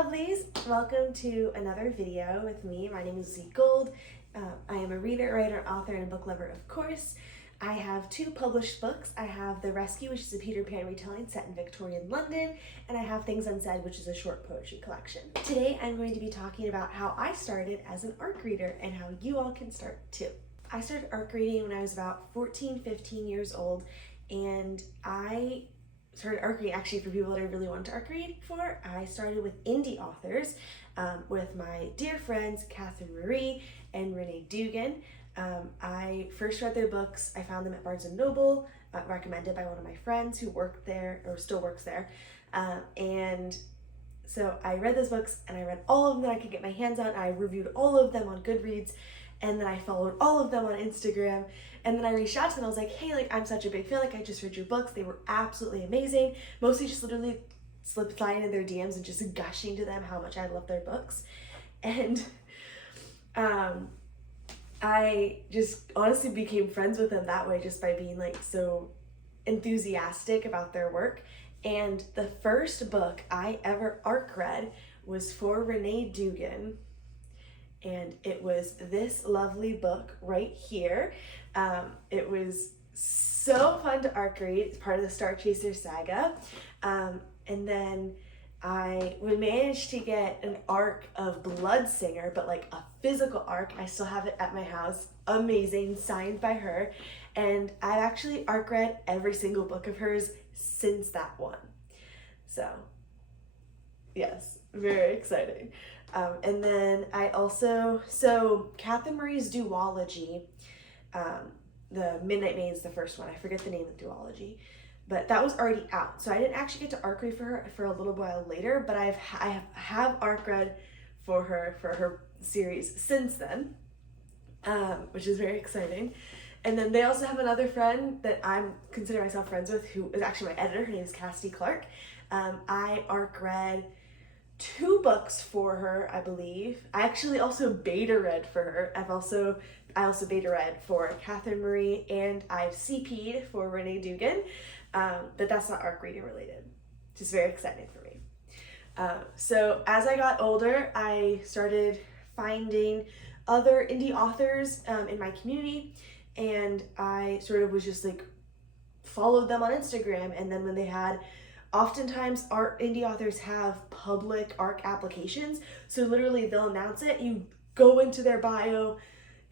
lovelies, welcome to another video with me. My name is Zeke Gold. I am a reader, writer, author, and a book lover, of course. I have two published books. I have The Rescue, which is a Peter Pan retelling set in Victorian London, and I have Things Unsaid, which is a short poetry collection. Today I'm going to be talking about how I started as an ARC reader and how you all can start too. I started ARC reading when I was about 14, 15 years old, and I started ARC reading actually for people that I really wanted to ARC read for. I started with indie authors with my dear friends Catherine Marie and Renee Dugan. I first read their books. I found them at Barnes & Noble, recommended by one of my friends who worked there or still works there. And so I read those books and I read all of them that I could get my hands on. I reviewed all of them on Goodreads, and then I followed all of them on Instagram. And then I reached out to them. I was like, hey, I'm such a big fan. I just read your books. They were absolutely amazing. Mostly just literally sliding in their DMs and just gushing to them how much I love their books. And I just honestly became friends with them that way, just by being so enthusiastic about their work. And the first book I ever ARC read was for Renee Dugan. And it was this lovely book right here. It was so fun to ARC read. It's part of the Star Chaser saga. And then I would manage to get an ARC of Bloodsinger, but a physical ARC. I still have it at my house. Amazing, signed by her. And I've actually ARC read every single book of hers since that one. So, yes, very exciting. And then Catherine Marie's duology, the Midnight Maid's the first one. I forget the name of the duology, but that was already out. So I didn't actually get to ARC read for her for a little while later, but I have ARC read for her series since then, which is very exciting. And then they also have another friend that I'm considering myself friends with, who is actually my editor. Her name is Cassidy Clark. I ARC read 2 books for her, I believe. I actually also beta read for her. I also beta read for Catherine Marie, and I've CP'd for Renee Dugan, but that's not ARC reading related. Just very exciting for me. So as I got older, I started finding other indie authors in my community, and I sort of was just followed them on Instagram. And then when they had, oftentimes our indie authors have public ARC applications, so literally they'll announce it, you go into their bio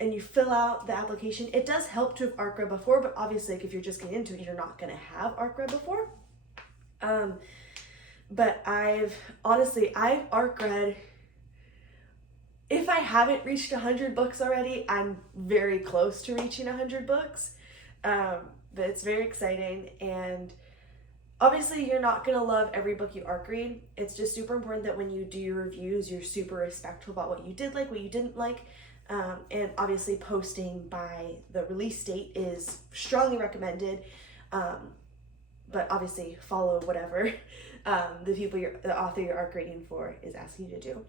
and you fill out the application. It does help to have ARC read before, but obviously if you're just getting into it, you're not going to have ARC read before. But I've ARC read, if I haven't reached 100 books already, I'm very close to reaching 100 books. But it's very exciting, and obviously you're not gonna love every book you ARC read. It's just super important that when you do your reviews, you're super respectful about what you did like, what you didn't like. And obviously posting by the release date is strongly recommended. But obviously follow whatever the author you're ARC reading for is asking you to do.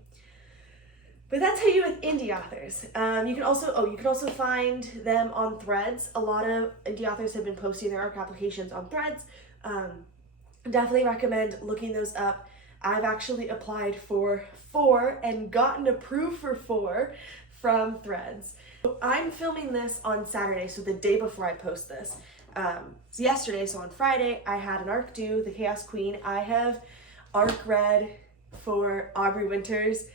But that's how you do with indie authors. You can also find them on Threads. A lot of indie authors have been posting their ARC applications on Threads. Definitely recommend looking those up. I've actually applied for 4 and gotten approved for 4 from Threads. So I'm filming this on Saturday, so the day before I post this. So yesterday, so on Friday, I had an ARC due, The Chaos Queen. I have ARC read for Aubrey Winters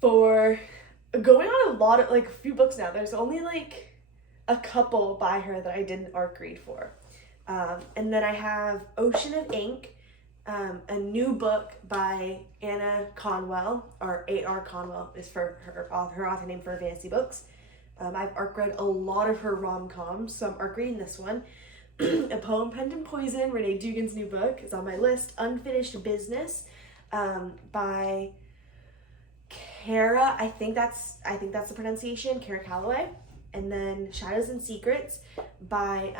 for going on a few books now. There's only a couple by her that I didn't ARC read for. And then I have Ocean of Ink, a new book by Anna Conwell, or A.R. Conwell is for her author name for her fantasy books. I've ARC read a lot of her rom-coms, so I'm ARC reading this one. A Poem Penned in Poison, Renee Dugan's new book, is on my list. Unfinished Business, by Kara, I think that's the pronunciation, Kara Calloway. And then Shadows and Secrets by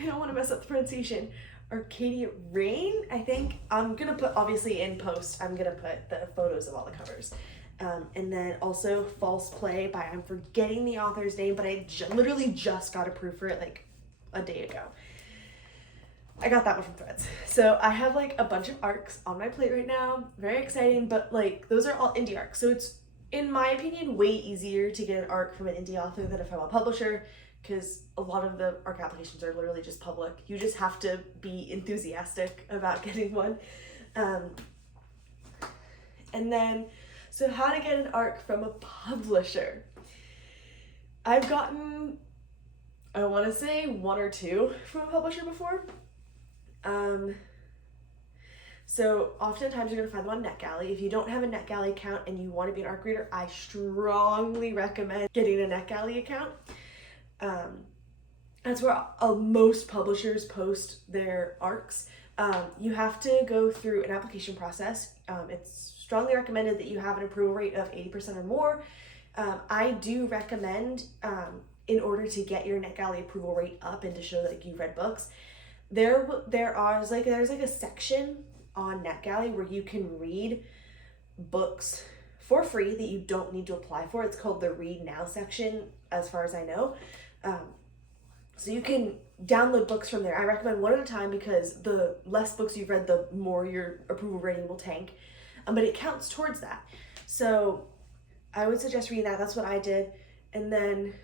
I don't want to mess up the pronunciation. Arcadia Rain, I think. I'm gonna put, obviously in post, I'm gonna put the photos of all the covers. And then also False Play by, I'm forgetting the author's name, but I literally just got approved for it a day ago. I I got that one from Threads. So I have like a bunch of arcs on my plate right now. Very exciting, but like those are all indie arcs. So it's, in my opinion, way easier to get an arc from an indie author than if I'm a publisher, because a lot of the arc applications are literally just public. You just have to be enthusiastic about getting one. And then, so how to get an arc from a publisher. I've gotten, I want to say 1 or 2 from a publisher before. So oftentimes you're going to find them on NetGalley. If you don't have a NetGalley account and you want to be an arc reader, I strongly recommend getting a NetGalley account. That's where most publishers post their arcs. You have to go through an application process. It's strongly recommended that you have an approval rate of 80% or more. I do recommend, in order to get your NetGalley approval rate up and to show that you've read books, there's like a section on NetGalley where you can read books for free that you don't need to apply for. It's called the Read Now section, as far as I know. So you can download books from there. I recommend one at a time because the less books you've read, the more your approval rating will tank. But it counts towards that. So I would suggest reading that. That's what I did. And then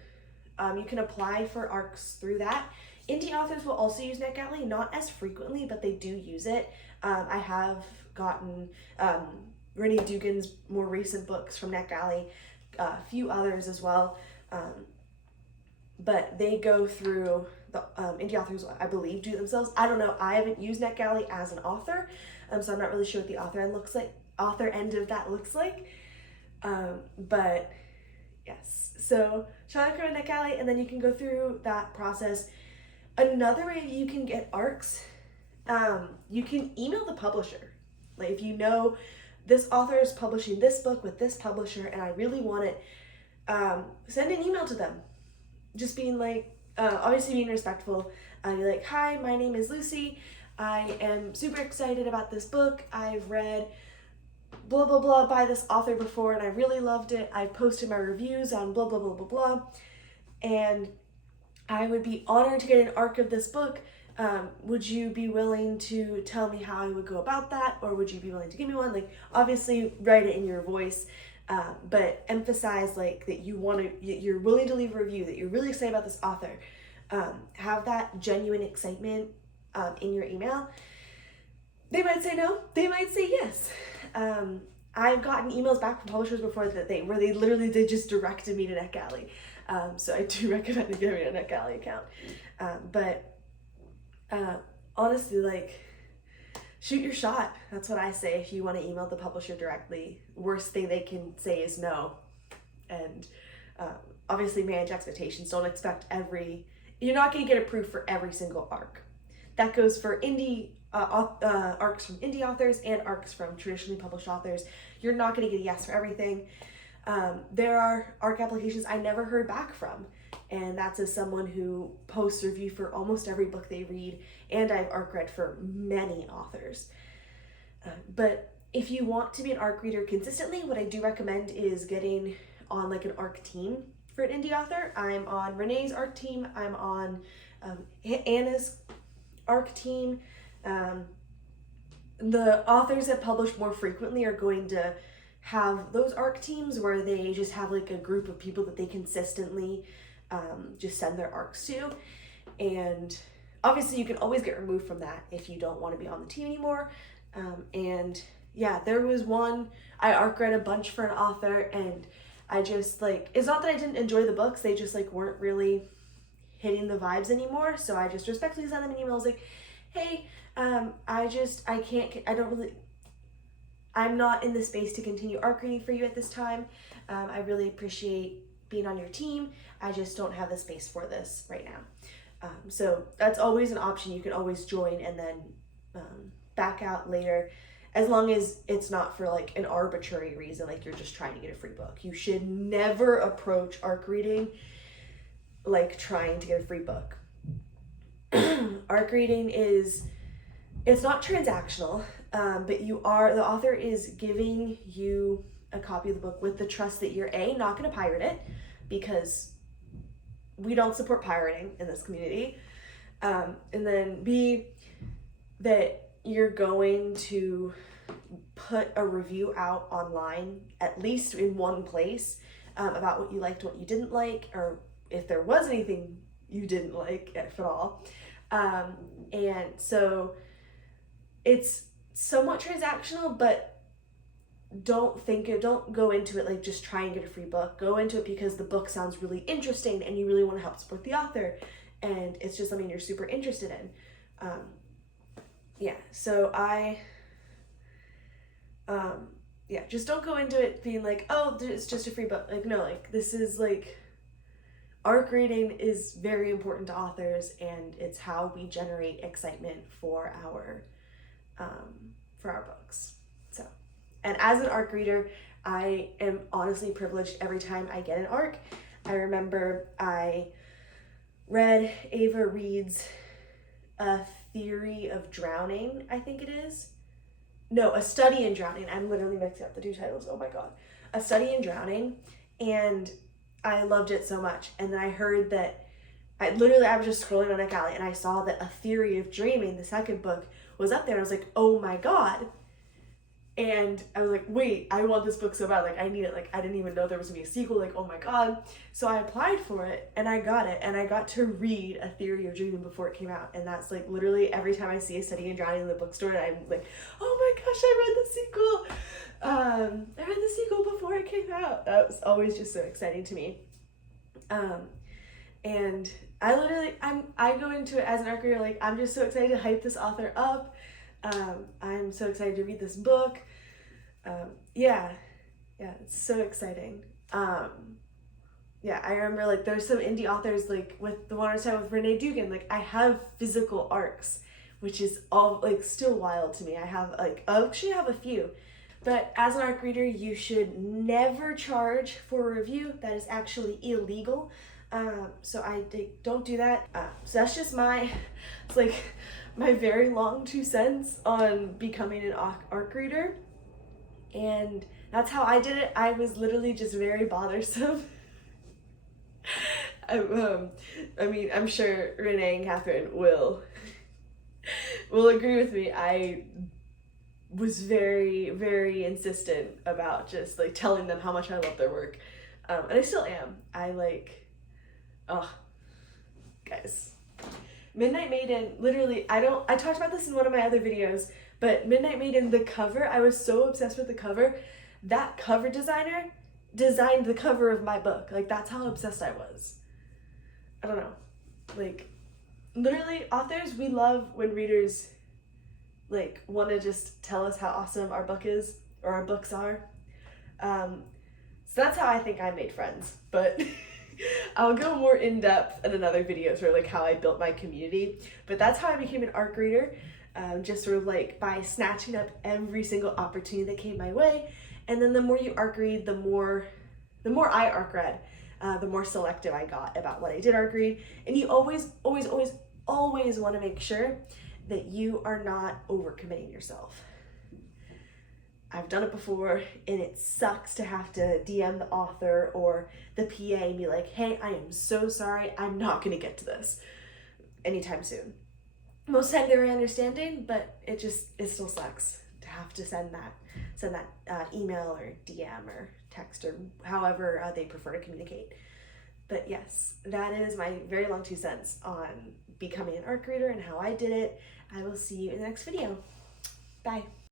you can apply for arcs through that. Indie authors will also use NetGalley, not as frequently, but they do use it. I have gotten Renee Dugan's more recent books from NetGalley, a few others as well. But they go through, the indie authors, I believe, do it themselves. I don't know. I haven't used NetGalley as an author, so I'm not really sure what the author end of that looks like. But yes, so try to go to NetGalley, and then you can go through that process. Another way you can get arcs, you can email the publisher. Like, if you know this author is publishing this book with this publisher and I really want it, send an email to them. Just being like, obviously being respectful. You're like, hi, my name is Lucy. I am super excited about this book. I've read blah, blah, blah by this author before and I really loved it. I posted my reviews on blah, blah, blah, blah, blah. And I would be honored to get an arc of this book. Would you be willing to tell me how I would go about that? Or would you be willing to give me one? Like, obviously write it in your voice, but emphasize like that you're willing to leave a review, that you're really excited about this author. Have that genuine excitement in your email. They might say no, they might say yes. I've gotten emails back from publishers before where they just directed me to NetGalley. So I do recommend getting a NetGalley account. But honestly, like, shoot your shot. That's what I say. If you want to email the publisher directly, worst thing they can say is no. And obviously manage expectations. Don't expect you're not going to get approved for every single arc. That goes for indie arcs from indie authors and arcs from traditionally published authors. You're not going to get a yes for everything. There are arc applications I never heard back from, and that's as someone who posts review for almost every book they read, and I've arc read for many authors. But if you want to be an arc reader consistently, what I do recommend is getting on like an arc team for an indie author. I'm on Renee's arc team. I'm on Anna's arc team. The authors that publish more frequently are going to have those arc teams where they just have like a group of people that they consistently just send their arcs to. And obviously you can always get removed from that if you don't want to be on the team anymore. And yeah, there was one, I arc read a bunch for an author, and I just like, it's not that I didn't enjoy the books, they just like weren't really hitting the vibes anymore. So I just respectfully sent them an email. I was like, hey, I'm not in the space to continue arc reading for you at this time. I really appreciate being on your team. I just don't have the space for this right now. So that's always an option. You can always join and then back out later, as long as it's not for like an arbitrary reason, like you're just trying to get a free book. You should never approach arc reading like trying to get a free book. Arc reading it's not transactional, but the author is giving you a copy of the book with the trust that you're not going to pirate it, because we don't support pirating in this community, and then B, that you're going to put a review out online, at least in one place, about what you liked, what you didn't like, or if there was anything you didn't like, if at all. And so it's somewhat transactional, but don't go into it like just try and get a free book. Go into it because the book sounds really interesting and you really want to help support the author, and it's just something you're super interested in. So just don't go into it being like, oh, it's just a free book. Like, no, like, this is like, ARC reading is very important to authors, and it's how we generate excitement for our books. So, and as an ARC reader, I am honestly privileged every time I get an ARC. I remember I read Ava Reed's A Theory of Drowning, I think it is. No, A Study in Drowning. I'm literally mixing up the two titles. Oh my God. A Study in Drowning. And I loved it so much. And then I heard that, I was just scrolling on NetGalley and I saw that A Theory of Dreaming, the second book, was up there. And I was like, oh my God. And I was like, wait, I want this book so bad. Like, I need it. Like, I didn't even know there was gonna be a sequel. Like, oh my God. So I applied for it and I got it. And I got to read A Theory of Dreaming before it came out. And that's like literally every time I see A Study in Drowning in the bookstore, and I'm like, oh my gosh, I read the sequel. I read the sequel before it came out. That was always just so exciting to me. And I literally, I go into it as an ARC reader, like, I'm just so excited to hype this author up. I'm so excited to read this book. It's so exciting. I remember, like, there's some indie authors, like with the one I was talking with Renee Dugan, like, I have physical ARCs, which is all, like, still wild to me. I have, like, I actually have a few, but as an ARC reader, you should never charge for a review. That is actually illegal. So I don't do that. So that's just my very long 2 cents on becoming an ARC reader. And that's how I did it. I was literally just very bothersome. I'm sure Renee and Catherine will agree with me. I was very, very insistent about just, like, telling them how much I love their work. And I still am. Guys. Midnight Maiden, literally, I talked about this in one of my other videos, but Midnight Maiden, the cover, I was so obsessed with the cover. That cover designer designed the cover of my book. Like, that's how obsessed I was. I don't know. Like, literally, authors, we love when readers, like, want to just tell us how awesome our book is, or our books are. So that's how I think I made friends, but I'll go more in depth in another video, sort of like how I built my community. But that's how I became an ARC reader, just sort of like by snatching up every single opportunity that came my way. And then the more you ARC read, the more I ARC read, the more selective I got about what I did ARC read. And you always want to make sure that you are not overcommitting yourself. I've done it before, and it sucks to have to DM the author or the PA and be like, hey, I am so sorry, I'm not going to get to this anytime soon. Most of the time they're understanding, but it still sucks to have to send that email or DM or text or however they prefer to communicate. But yes, that is my very long 2 cents on becoming an ARC reader and how I did it. I will see you in the next video. Bye.